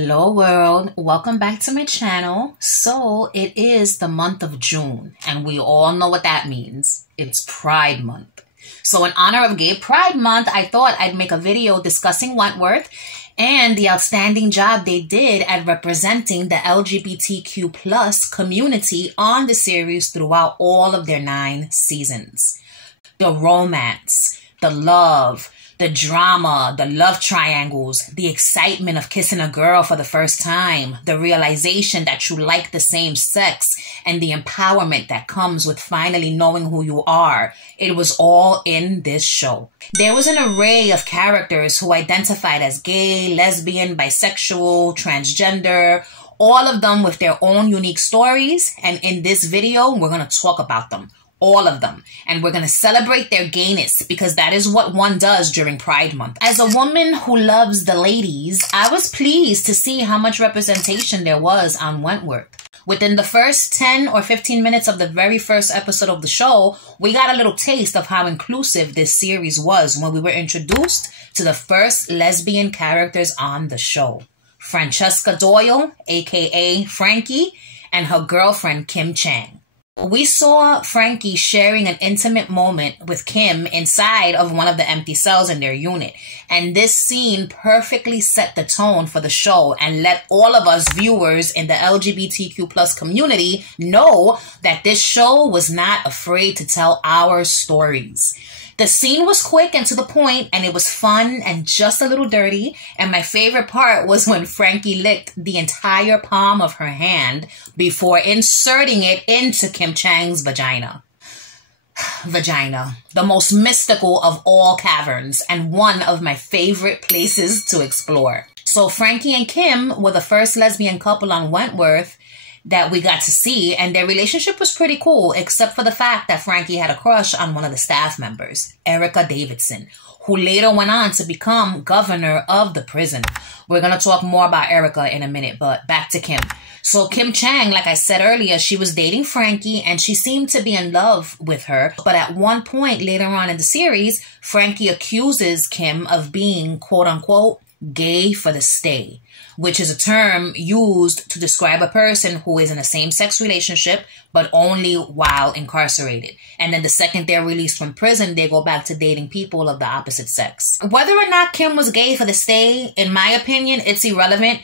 Hello world, welcome back to my channel. So it is the month of June and we all know what that means. It's Pride Month. So in honor of Gay Pride Month, I thought I'd make a video discussing Wentworth and the outstanding job they did at representing the LGBTQ plus community on the series throughout all of their 9 seasons. The romance, the love, the drama, the love triangles, the excitement of kissing a girl for the first time, the realization that you like the same sex, and the empowerment that comes with finally knowing who you are. It was all in this show. There was an array of characters who identified as gay, lesbian, bisexual, transgender, all of them with their own unique stories. And in this video, we're going to talk about them. All of them. And we're going to celebrate their gayness because that is what one does during Pride Month. As a woman who loves the ladies, I was pleased to see how much representation there was on Wentworth. Within the first 10 or 15 minutes of the very first episode of the show, we got a little taste of how inclusive this series was when we were introduced to the first lesbian characters on the show. Francesca Doyle, aka Frankie, and her girlfriend Kim Chang. We saw Frankie sharing an intimate moment with Kim inside of one of the empty cells in their unit. And this scene perfectly set the tone for the show and let all of us viewers in the LGBTQ plus community know that this show was not afraid to tell our stories. The scene was quick and to the point, and it was fun and just a little dirty. And my favorite part was when Frankie licked the entire palm of her hand before inserting it into Kim Chang's vagina. Vagina, the most mystical of all caverns and one of my favorite places to explore. So Frankie and Kim were the first lesbian couple on Wentworth that we got to see, and their relationship was pretty cool, except for the fact that Frankie had a crush on one of the staff members, Erica Davidson, who later went on to become governor of the prison. We're going to talk more about Erica in a minute, but back to Kim. So Kim Chang, like I said earlier, she was dating Frankie and she seemed to be in love with her. But at one point later on in the series, Frankie accuses Kim of being, quote unquote, gay for the stay, which is a term used to describe a person who is in a same-sex relationship, but only while incarcerated. And then the second they're released from prison, they go back to dating people of the opposite sex. Whether or not Kim was gay for the stay, in my opinion, it's irrelevant.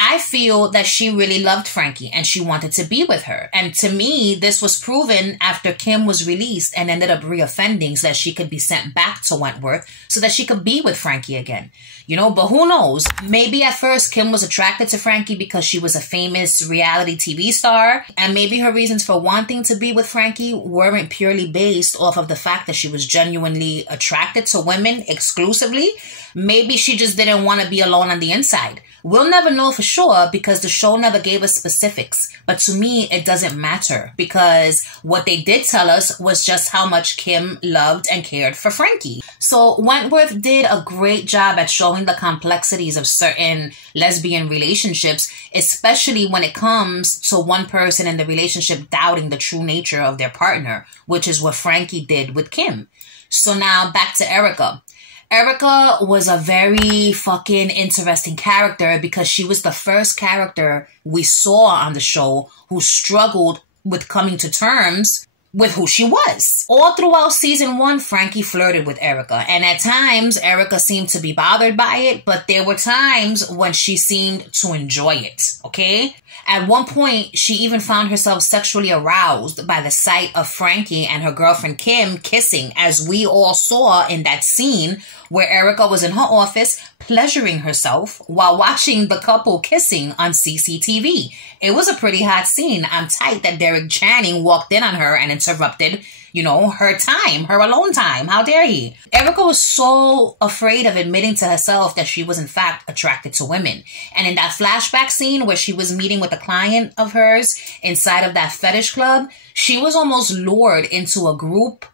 I feel that she really loved Frankie and she wanted to be with her. And to me, this was proven after Kim was released and ended up reoffending so that she could be sent back to Wentworth so that she could be with Frankie again. You know, but who knows? Maybe at first Kim was attracted to Frankie because she was a famous reality TV star. And maybe her reasons for wanting to be with Frankie weren't purely based off of the fact that she was genuinely attracted to women exclusively. Maybe she just didn't want to be alone on the inside. We'll never know for sure because the show never gave us specifics. But to me, it doesn't matter because what they did tell us was just how much Kim loved and cared for Frankie. So Wentworth did a great job at showing the complexities of certain lesbian relationships, especially when it comes to one person in the relationship doubting the true nature of their partner, which is what Frankie did with Kim. So now back to Erica. Erica was a very fucking interesting character because she was the first character we saw on the show who struggled with coming to terms with who she was. All throughout season 1, Frankie flirted with Erica, and at times Erica seemed to be bothered by it, but there were times when she seemed to enjoy it, okay? At one point, she even found herself sexually aroused by the sight of Frankie and her girlfriend Kim kissing, as we all saw in that scene where Erica was in her office pleasuring herself while watching the couple kissing on CCTV. It was a pretty hot scene. I'm tight that Derek Channing walked in on her and interrupted, you know, her time, her alone time. How dare he? Erica was so afraid of admitting to herself that she was in fact attracted to women. And in that flashback scene where she was meeting with a client of hers inside of that fetish club, she was almost lured into a group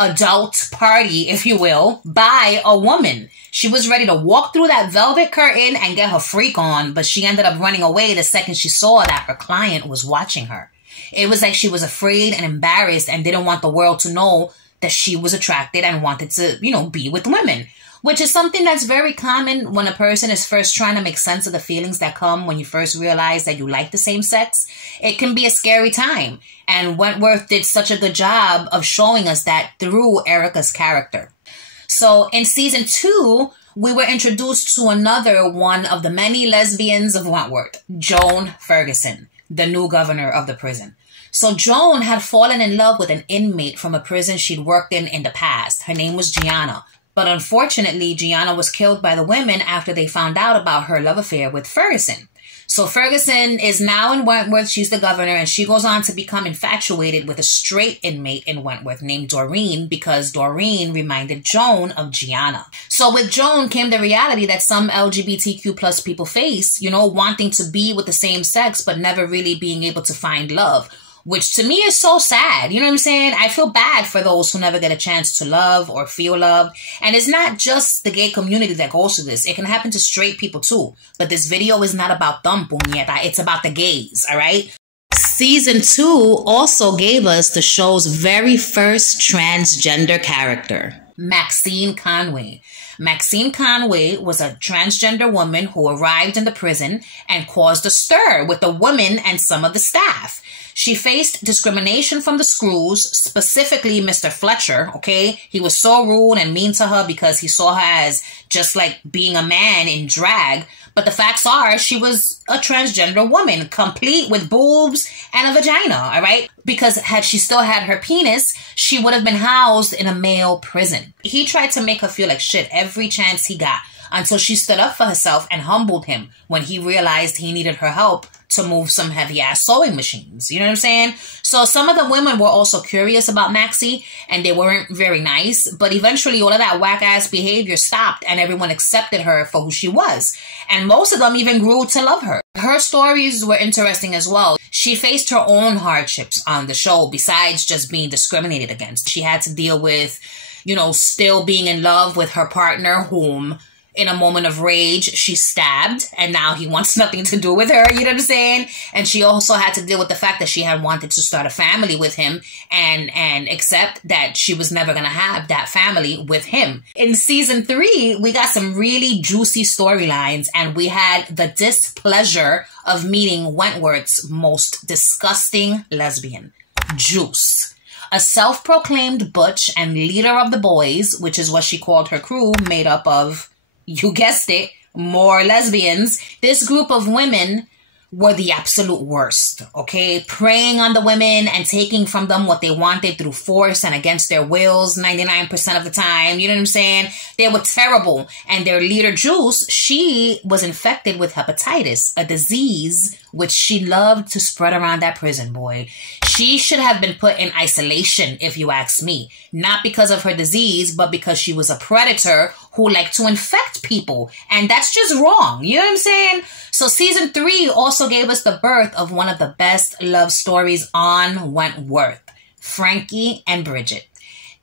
adult party, if you will, by a woman. She was ready to walk through that velvet curtain and get her freak on, but she ended up running away the second she saw that her client was watching her. It was like she was afraid and embarrassed and didn't want the world to know that she was attracted and wanted to, be with women, which is something that's very common when a person is first trying to make sense of the feelings that come when you first realize that you like the same sex. It can be a scary time. And Wentworth did such a good job of showing us that through Erica's character. So in season 2, we were introduced to another one of the many lesbians of Wentworth, Joan Ferguson, the new governor of the prison. So Joan had fallen in love with an inmate from a prison she'd worked in the past. Her name was Gianna. But unfortunately, Gianna was killed by the women after they found out about her love affair with Ferguson. So Ferguson is now in Wentworth. She's the governor, and she goes on to become infatuated with a straight inmate in Wentworth named Doreen, because Doreen reminded Joan of Gianna. So with Joan came the reality that some LGBTQ plus people face, wanting to be with the same sex, but never really being able to find love, which to me is so sad. You know what I'm saying? I feel bad for those who never get a chance to love or feel love. And it's not just the gay community that goes through this. It can happen to straight people too. But this video is not about them, puñeta. It's about the gays, all right? Season 2 also gave us the show's very first transgender character, Maxine Conway. Maxine Conway was a transgender woman who arrived in the prison and caused a stir with the women and some of the staff. She faced discrimination from the screws, specifically Mr. Fletcher, okay? He was so rude and mean to her because he saw her as just like being a man in drag. But the facts are she was a transgender woman, complete with boobs and a vagina, all right? Because had she still had her penis, she would have been housed in a male prison. He tried to make her feel like shit every chance he got, until she stood up for herself and humbled him when he realized he needed her help to move some heavy-ass sewing machines. You know what I'm saying? So some of the women were also curious about Maxie, and they weren't very nice, but eventually all of that whack-ass behavior stopped, and everyone accepted her for who she was. And most of them even grew to love her. Her stories were interesting as well. She faced her own hardships on the show besides just being discriminated against. She had to deal with, still being in love with her partner, whom in a moment of rage, she stabbed, and now he wants nothing to do with her, you know what I'm saying? And she also had to deal with the fact that she had wanted to start a family with him and accept that she was never going to have that family with him. In season 3, we got some really juicy storylines, and we had the displeasure of meeting Wentworth's most disgusting lesbian, Juice. A self-proclaimed butch and leader of the boys, which is what she called her crew, made up of, you guessed it, more lesbians. This group of women were the absolute worst, okay? Preying on the women and taking from them what they wanted through force and against their wills 99% of the time. You know what I'm saying? They were terrible. And their leader, Juice, she was infected with hepatitis, a disease which she loved to spread around that prison, boy. She should have been put in isolation, if you ask me. Not because of her disease, but because she was a predator who liked to infect people. And that's just wrong. You know what I'm saying? So season 3 also gave us the birth of one of the best love stories on Wentworth, Frankie and Bridget.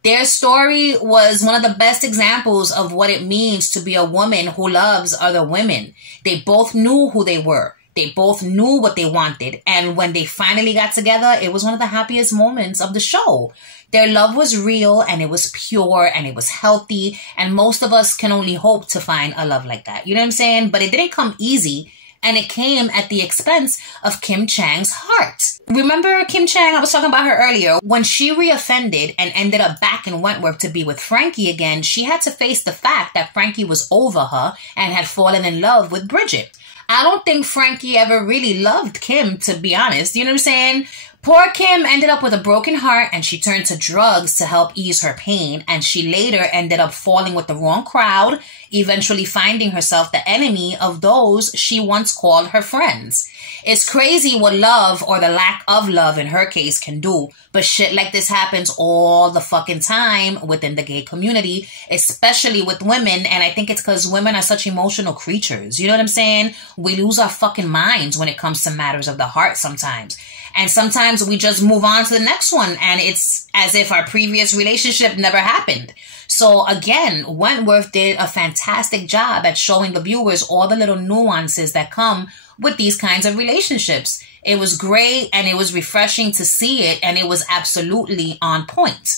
Their story was one of the best examples of what it means to be a woman who loves other women. They both knew who they were. They both knew what they wanted. And when they finally got together, it was one of the happiest moments of the show. Their love was real, and it was pure, and it was healthy. And most of us can only hope to find a love like that. You know what I'm saying? But it didn't come easy. And it came at the expense of Kim Chang's heart. Remember Kim Chang? I was talking about her earlier. When she reoffended and ended up back in Wentworth to be with Frankie again, she had to face the fact that Frankie was over her and had fallen in love with Bridget. I don't think Frankie ever really loved Kim, to be honest. You know what I'm saying? Poor Kim ended up with a broken heart, and she turned to drugs to help ease her pain, and she later ended up falling with the wrong crowd, eventually finding herself the enemy of those she once called her friends. It's crazy what love, or the lack of love in her case, can do, but shit like this happens all the fucking time within the gay community, especially with women, and I think it's because women are such emotional creatures. You know what I'm saying? We lose our fucking minds when it comes to matters of the heart sometimes. And sometimes we just move on to the next one, and it's as if our previous relationship never happened. So again, Wentworth did a fantastic job at showing the viewers all the little nuances that come with these kinds of relationships. It was great, and it was refreshing to see it, and it was absolutely on point.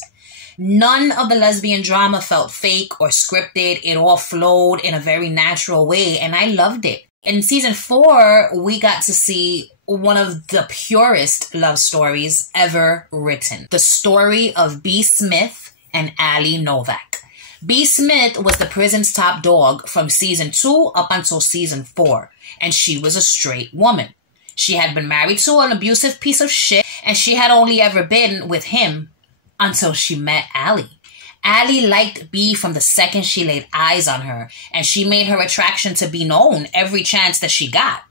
None of the lesbian drama felt fake or scripted. It all flowed in a very natural way, and I loved it. In season 4, we got to see one of the purest love stories ever written. The story of B. Smith and Ali Novak. B. Smith was the prison's top dog from season 2 up until season 4, and she was a straight woman. She had been married to an abusive piece of shit, and she had only ever been with him until she met Ali. Ali liked B from the second she laid eyes on her, and she made her attraction to B known every chance that she got.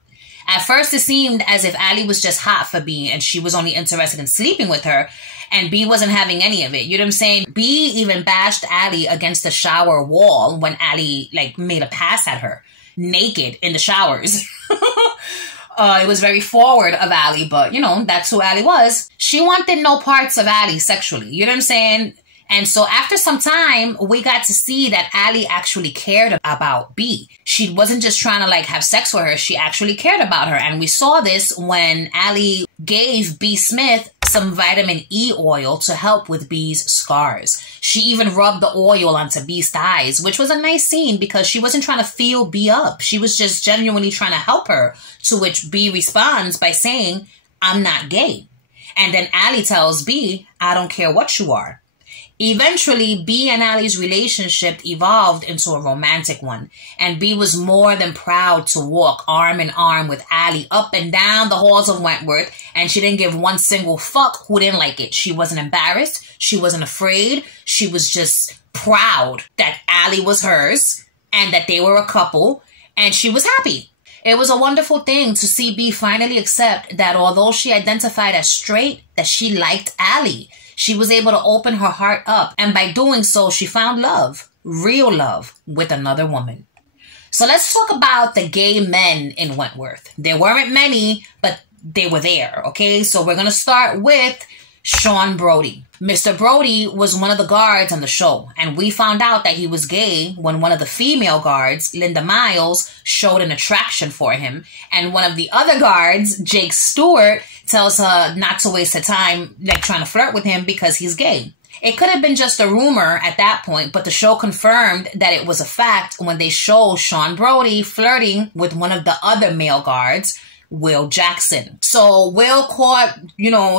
At first, it seemed as if Ali was just hot for B, and she was only interested in sleeping with her, and B wasn't having any of it. You know what I'm saying? B even bashed Ali against the shower wall when Ali, made a pass at her, naked in the showers. It was very forward of Ali, but, that's who Ali was. She wanted no parts of Ali sexually. You know what I'm saying? And so after some time, we got to see that Ali actually cared about B. She wasn't just trying to have sex with her. She actually cared about her. And we saw this when Ali gave B. Smith some vitamin E oil to help with B's scars. She even rubbed the oil onto B's thighs, which was a nice scene because she wasn't trying to feel B up. She was just genuinely trying to help her, to which B responds by saying, "I'm not gay." And then Ali tells B, "I don't care what you are." Eventually, B and Ali's relationship evolved into a romantic one, and B was more than proud to walk arm in arm with Ali up and down the halls of Wentworth, and she didn't give one single fuck who didn't like it. She wasn't embarrassed. She wasn't afraid. She was just proud that Ali was hers and that they were a couple, and she was happy. It was a wonderful thing to see B finally accept that although she identified as straight, that she liked Ali. She was able to open her heart up, and by doing so, she found love, real love, with another woman. So let's talk about the gay men in Wentworth. There weren't many, but they were there, okay? So we're going to start with Sean Brody. Mr. Brody was one of the guards on the show, and we found out that he was gay when one of the female guards, Linda Miles, showed an attraction for him, and one of the other guards, Jake Stewart, tells her not to waste her time trying to flirt with him because he's gay. It could have been just a rumor at that point, but the show confirmed that it was a fact when they showed Sean Brody flirting with one of the other male guards, Will Jackson. So Will caught,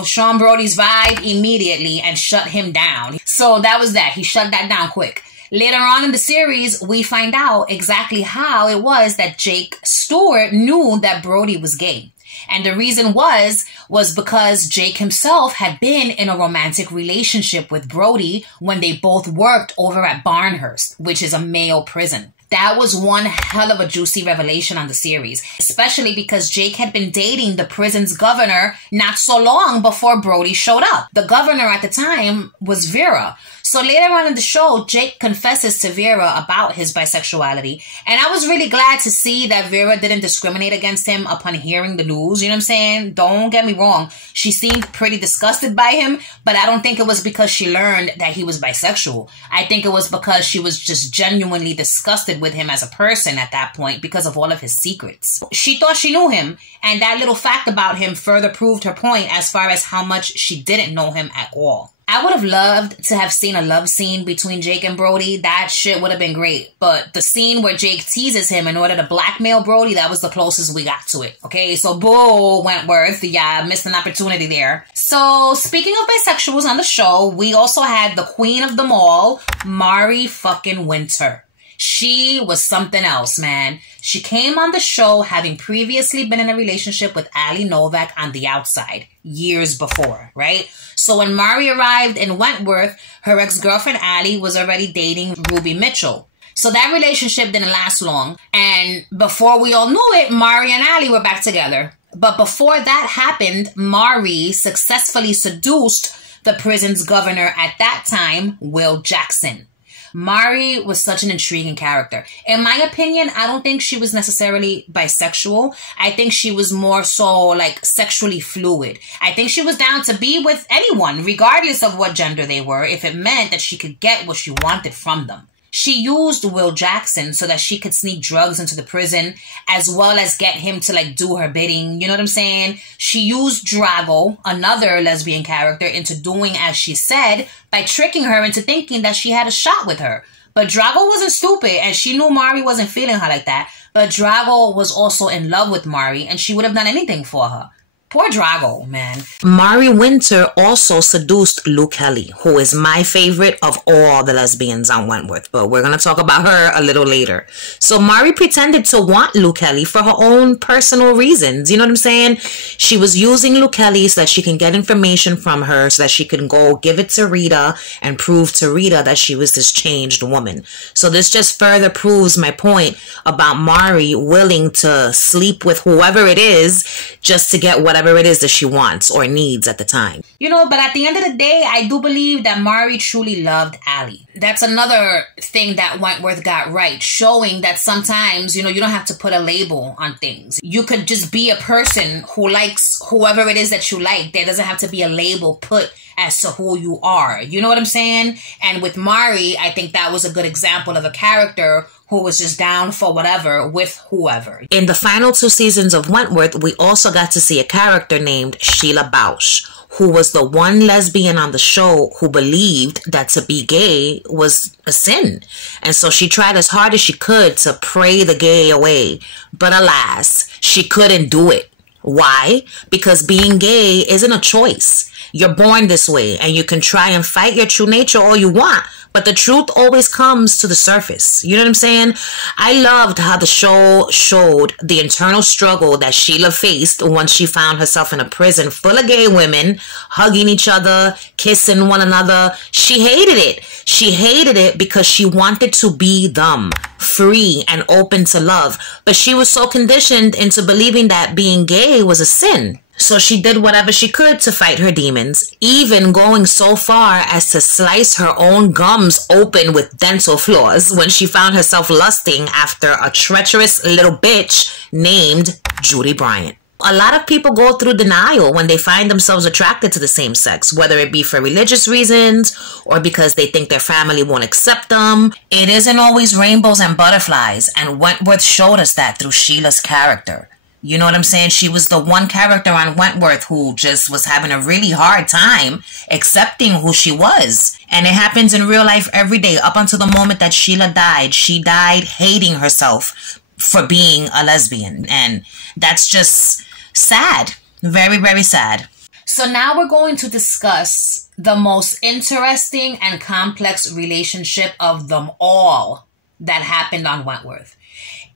Sean Brody's vibe immediately and shut him down. So that was that. He shut that down quick. Later on in the series, we find out exactly how it was that Jake Stewart knew that Brody was gay. And the reason was because Jake himself had been in a romantic relationship with Brody when they both worked over at Barnhurst, which is a male prison. That was one hell of a juicy revelation on the series, especially because Jake had been dating the prison's governor not so long before Brody showed up. The governor at the time was Vera. So later on in the show, Jake confesses to Vera about his bisexuality. And I was really glad to see that Vera didn't discriminate against him upon hearing the news. You know what I'm saying? Don't get me wrong. She seemed pretty disgusted by him, but I don't think it was because she learned that he was bisexual. I think it was because she was just genuinely disgusted with him as a person at that point because of all of his secrets. She thought she knew him, and that little fact about him further proved her point as far as how much she didn't know him at all. I would have loved to have seen a love scene between Jake and Brody. That shit would have been great. But the scene where Jake teases him in order to blackmail Brody, that was the closest we got to it. Okay, so boo, Wentworth. Yeah, missed an opportunity there. So speaking of bisexuals on the show, we also had the queen of them all, Mari fucking Winter. She was something else, man. She came on the show having previously been in a relationship with Ali Novak on the outside years before, right? So when Mari arrived in Wentworth, her ex-girlfriend Ali was already dating Ruby Mitchell. So that relationship didn't last long. And before we all knew it, Mari and Ali were back together. But before that happened, Mari successfully seduced the prison's governor at that time, Will Jackson. Mari was such an intriguing character. In my opinion, I don't think she was necessarily bisexual. I think she was more so sexually fluid. I think she was down to be with anyone, regardless of what gender they were, if it meant that she could get what she wanted from them. She used Will Jackson so that she could sneak drugs into the prison as well as get him to like do her bidding. You know what I'm saying? She used Drago, another lesbian character, into doing as she said by tricking her into thinking that she had a shot with her. But Drago wasn't stupid, and she knew Mari wasn't feeling her like that. But Drago was also in love with Mari, and she would have done anything for her. Poor Drago, man. Mari Winter also seduced Luke Kelly, who is my favorite of all the lesbians on Wentworth, but we're going to talk about her a little later. So Mari pretended to want Luke Kelly for her own personal reasons. You know what I'm saying? She was using Luke Kelly so that she can get information from her so that she can go give it to Rita and prove to Rita that she was this changed woman. So this just further proves my point about Mari willing to sleep with whoever it is just to get whatever it is that she wants or needs at the time. You know, but at the end of the day, I do believe that Mari truly loved Allie. That's another thing that Wentworth got right, showing that sometimes, you know, you don't have to put a label on things. You could just be a person who likes whoever it is that you like. There doesn't have to be a label put as to who you are. You know what I'm saying? And with Mari, I think that was a good example of a character who was just down for whatever with whoever. In the final 2 seasons of Wentworth, we also got to see a character named Sheila Bausch, who was the one lesbian on the show who believed that to be gay was a sin. And so she tried as hard as she could to pray the gay away. But alas, she couldn't do it. Why? Because being gay isn't a choice. You're born this way, and you can try and fight your true nature all you want, but the truth always comes to the surface. You know what I'm saying? I loved how the show showed the internal struggle that Sheila faced once she found herself in a prison full of gay women, hugging each other, kissing one another. She hated it. She hated it because she wanted to be them, free and open to love. But she was so conditioned into believing that being gay was a sin. So she did whatever she could to fight her demons, even going so far as to slice her own gums open with dental floss when she found herself lusting after a treacherous little bitch named Judy Bryant. A lot of people go through denial when they find themselves attracted to the same sex, whether it be for religious reasons or because they think their family won't accept them. It isn't always rainbows and butterflies, and Wentworth showed us that through Sheila's character. You know what I'm saying? She was the one character on Wentworth who just was having a really hard time accepting who she was. And it happens in real life every day. Up until the moment that Sheila died, she died hating herself for being a lesbian. And that's just sad. Very, very sad. So now we're going to discuss the most interesting and complex relationship of them all that happened on Wentworth.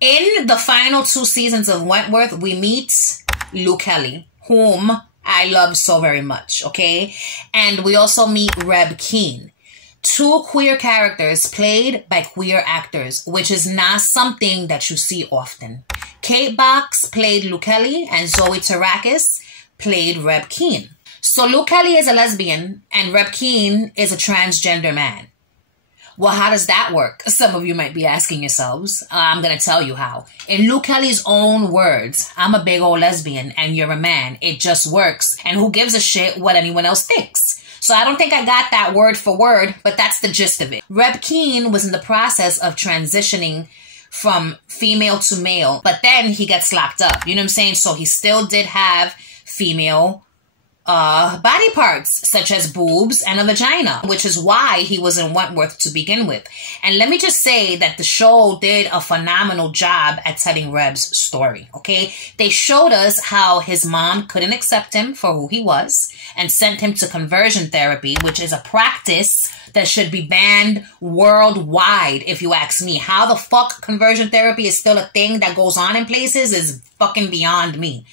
In the final 2 seasons of Wentworth, we meet Luke Kelly, whom I love so very much, okay? And we also meet Reb Keane, 2 queer characters played by queer actors, which is not something that you see often. Kate Box played Luke Kelly, and Zoe Tarakis played Reb Keane. So Luke Kelly is a lesbian, and Reb Keane is a transgender man. Well, how does that work? Some of you might be asking yourselves. I'm going to tell you how. In Luke Kelly's own words, I'm a big old lesbian and you're a man. It just works. And who gives a shit what anyone else thinks? So I don't think I got that word for word, but that's the gist of it. Reb Keane was in the process of transitioning from female to male, but then he gets locked up. You know what I'm saying? So he still did have female body parts such as boobs and a vagina, which is why he was in Wentworth to begin with. And let me just say that the show did a phenomenal job at telling Reb's story, okay? They showed us how his mom couldn't accept him for who he was and sent him to conversion therapy, which is a practice that should be banned worldwide, if you ask me. How the fuck conversion therapy is still a thing that goes on in places is fucking beyond me.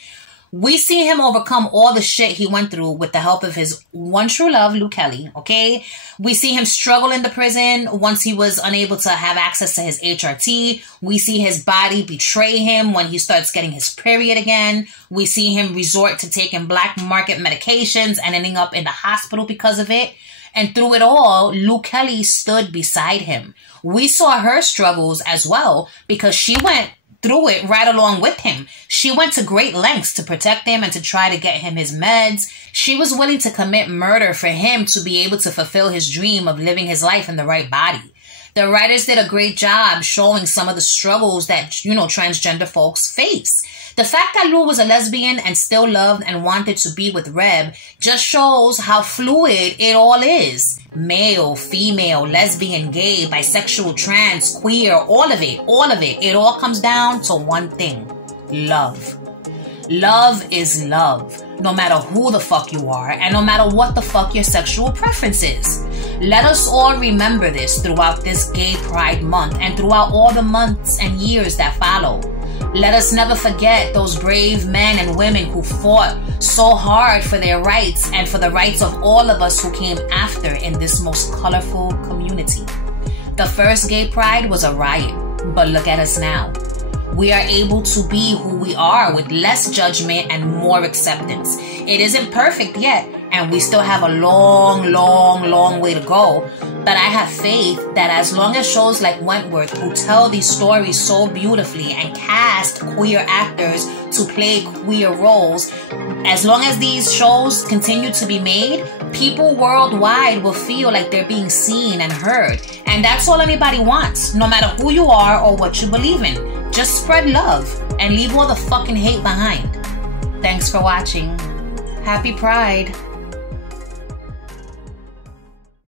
We see him overcome all the shit he went through with the help of his one true love, Luke Kelly, okay? We see him struggle in the prison once he was unable to have access to his HRT. We see his body betray him when he starts getting his period again. We see him resort to taking black market medications and ending up in the hospital because of it. And through it all, Luke Kelly stood beside him. We saw her struggles as well because she went through it right along with him. She went to great lengths to protect him and to try to get him his meds. She was willing to commit murder for him to be able to fulfill his dream of living his life in the right body. The writers did a great job showing some of the struggles that, transgender folks face. The fact that Lou was a lesbian and still loved and wanted to be with Reb just shows how fluid it all is. Male, female, lesbian, gay, bisexual, trans, queer, all of it. It all comes down to one thing: love. Love is love, no matter who the fuck you are and no matter what the fuck your sexual preference is. Let us all remember this throughout this Gay Pride Month and throughout all the months and years that follow. Let us never forget those brave men and women who fought so hard for their rights and for the rights of all of us who came after in this most colorful community. The first Gay Pride was a riot, but look at us now. We are able to be who we are with less judgment and more acceptance. It isn't perfect yet, and we still have a long way to go. But I have faith that as long as shows like Wentworth, who tell these stories so beautifully and cast queer actors to play queer roles, as long as these shows continue to be made, people worldwide will feel like they're being seen and heard. And that's all anybody wants, no matter who you are or what you believe in. Just spread love and leave all the fucking hate behind. Thanks for watching. Happy Pride.